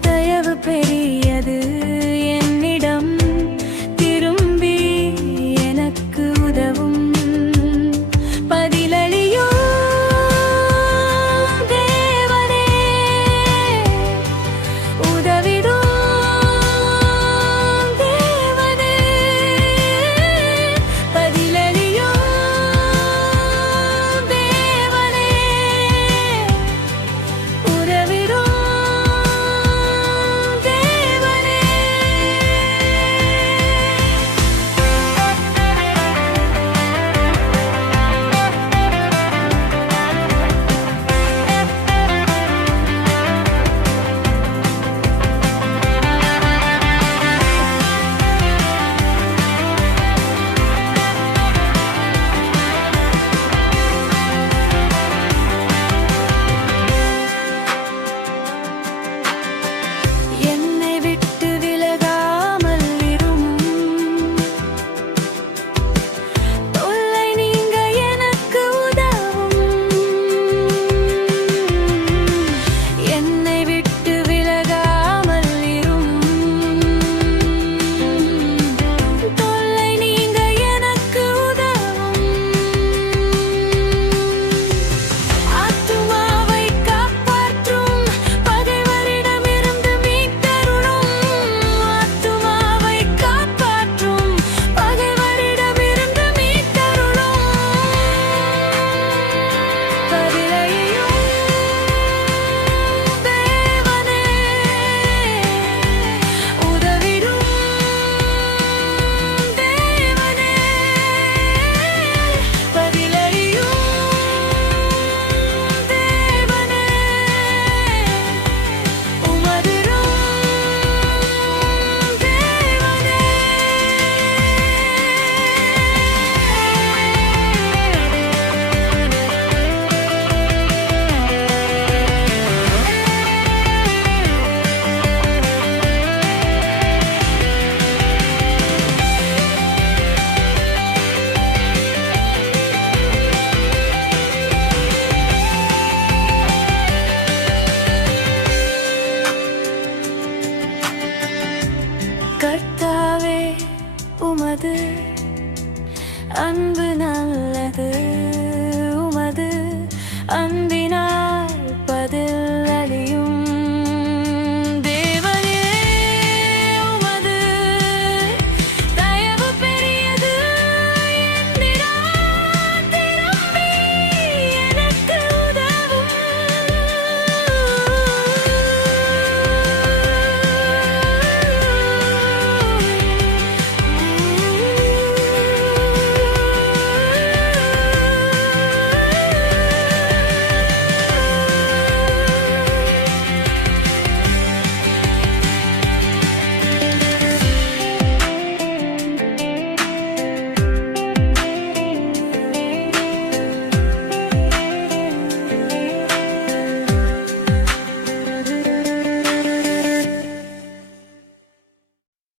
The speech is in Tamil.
தயவு பெரியது.